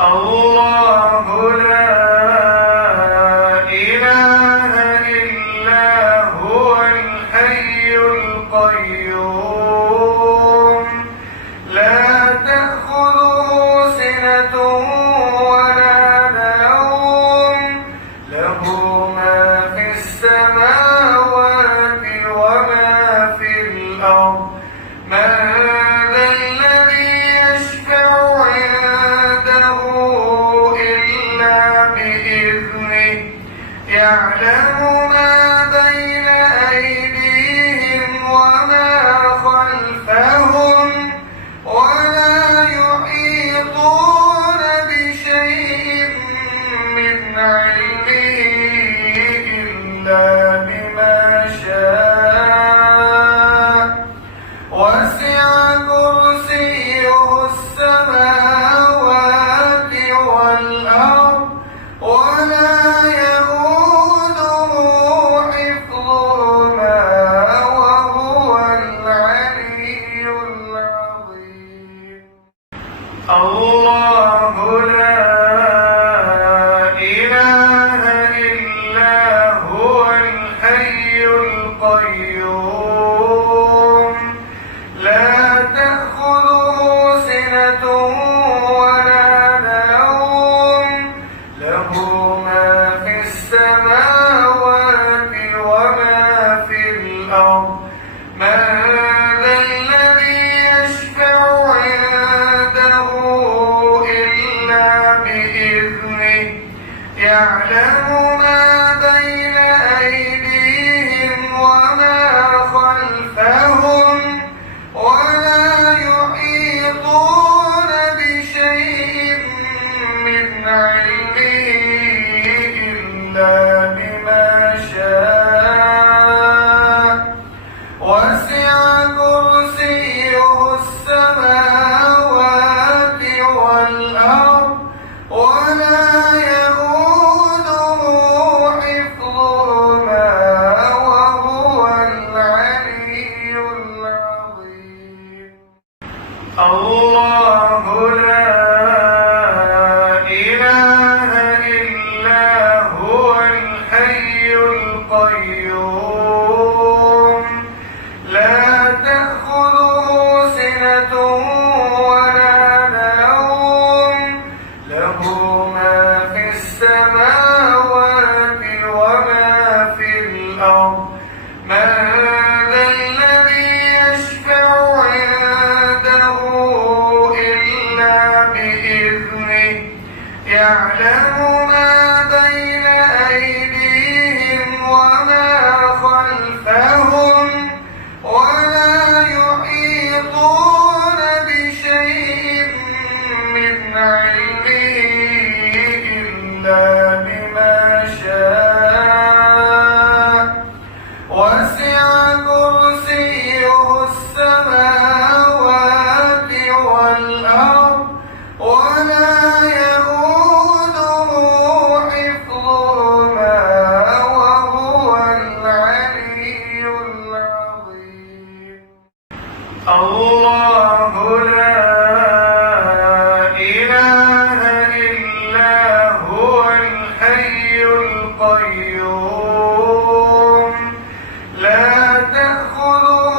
الله لا إله إلا هو الحي القيوم لا تأخذه سنة ولا نوم له ما في السماوات وما في الأرض من ذا الذي يشفع عنده إلا بإذنه يعلم ما بين أيديهم وما خلفهم ولا يحيطون بشيء من علمه إلا بما شاء وسع كرسيه السماوات والأرض ولا يئوده حفظهما وهو العلي العظيم. الله لا إله إلا هو الحي القيوم لا تأخذه سنة ولا نوم له ما في السماوات وما في الأرض من ذا الذي يشفع عنده إلا بإذنه يعلم ما بين أيديهم وما خلفهم ولا يحيطون بشيء من علمه إلا بما شاء وسع كرسيه السماوات والأرض ولا يئوده حفظهما وهو العلي العظيم. الله لا إله إلا هو الحي القيوم لا تأخذه سنة ولا نوم له ما في السماوات وما في الأرض من ذا الذي يشفع عنده إلا بإذنه يعلم ما بين أيديهم وما خلفهم ولا يحيطون بشيء من علمه إلا بما شاء وسع كرسيه السماوات والأرض ولا يئوده حفظهما وهو العلي العظيم. الله لا إله إلا هو الحي القيوم لا تأخذه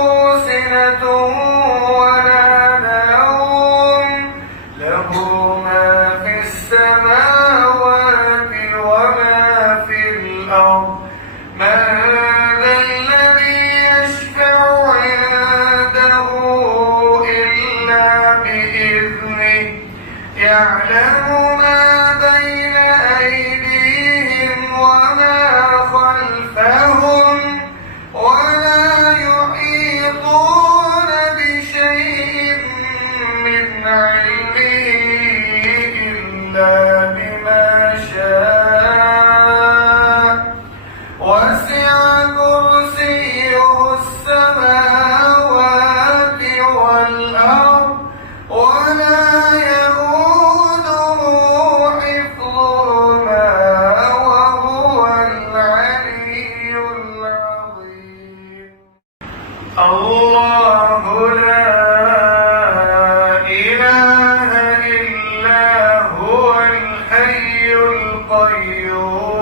سنة ولا نوم له ما في السماوات وما في الأرض من ذا الذي يشفع عنده إلا بإذنه يعلم ما بين أيديهم وما خلفهم ولا يحيطون بشيء من علمه إلا بما شاء وسع كرسيه السماوات والأرض ولا يئوده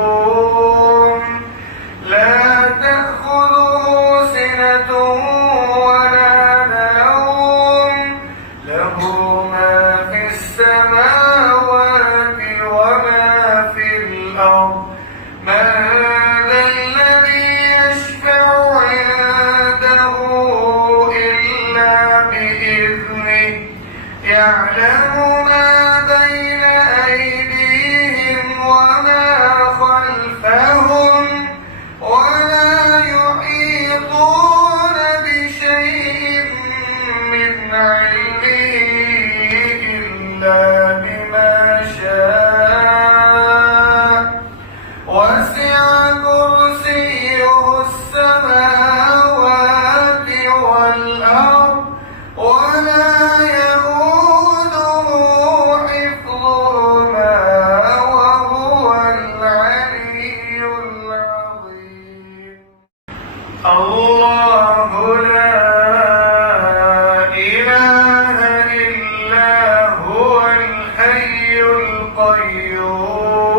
القيوم لا تأخذه سنة ولا نوم له ما في السماوات وما في الأرض من ذا الذي يشفع عنده إلا بإذنه يعلم ما بين أيديهم وما خلفهم ولا يحيطون بشيء من علمه إلا بما شاء وسع كرسيه السماوات والأرض ولا يئوده حفظهما وهو العلي العظيم الله لا إله إلا هو الحي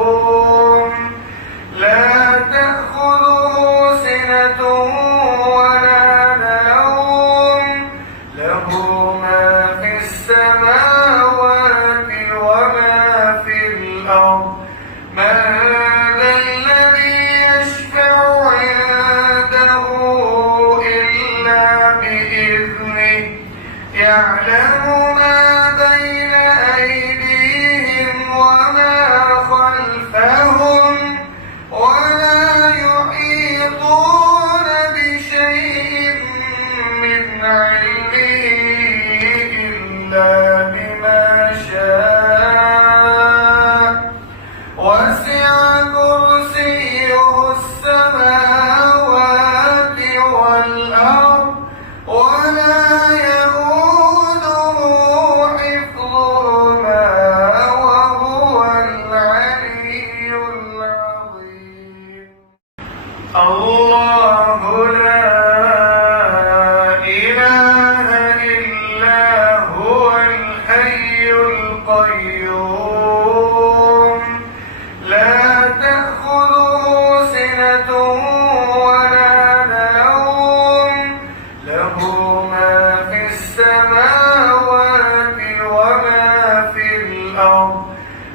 القيوم لا تأخذه سنة ولا نوم له ما في السماوات وما في الأرض من ذا الذي يشفع عنده إلا بإذنه يعلم ما بين أيديهم وما خلفهم ولا يحيطون بشيء من علمه إلا بما شاء وسع كرسيه السماوات والأرض ولا يئوده حفظهما وهو العلي العظيم الله لا إله إلا هو الحي القيوم لا تأخذه سنة ولا نوم له ما في السماوات وما في الأرض من ذا الذي يشفع عنده إلا بإذنه يعلم ما بين أيديهم وما خلفهم ولا يحيطون بشيء من علمه إلا بما شاء وسع كرسيه السماوات والأرض ولا يئوده حفظهما وهو العلي العظيم الله لا إله إلا هو الحي القيوم لا تأخذه سنة ولا نوم له ما في السماوات وما في الأرض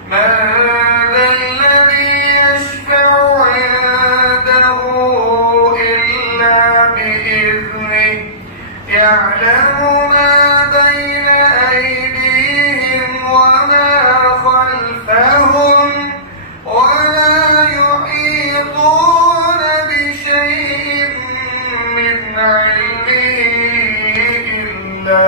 من ذا الذي يشفع عنده إلا بإذنه يعلم ما بين أيديهم وما خلفهم ولا يحيطون بشيء من علمه إلا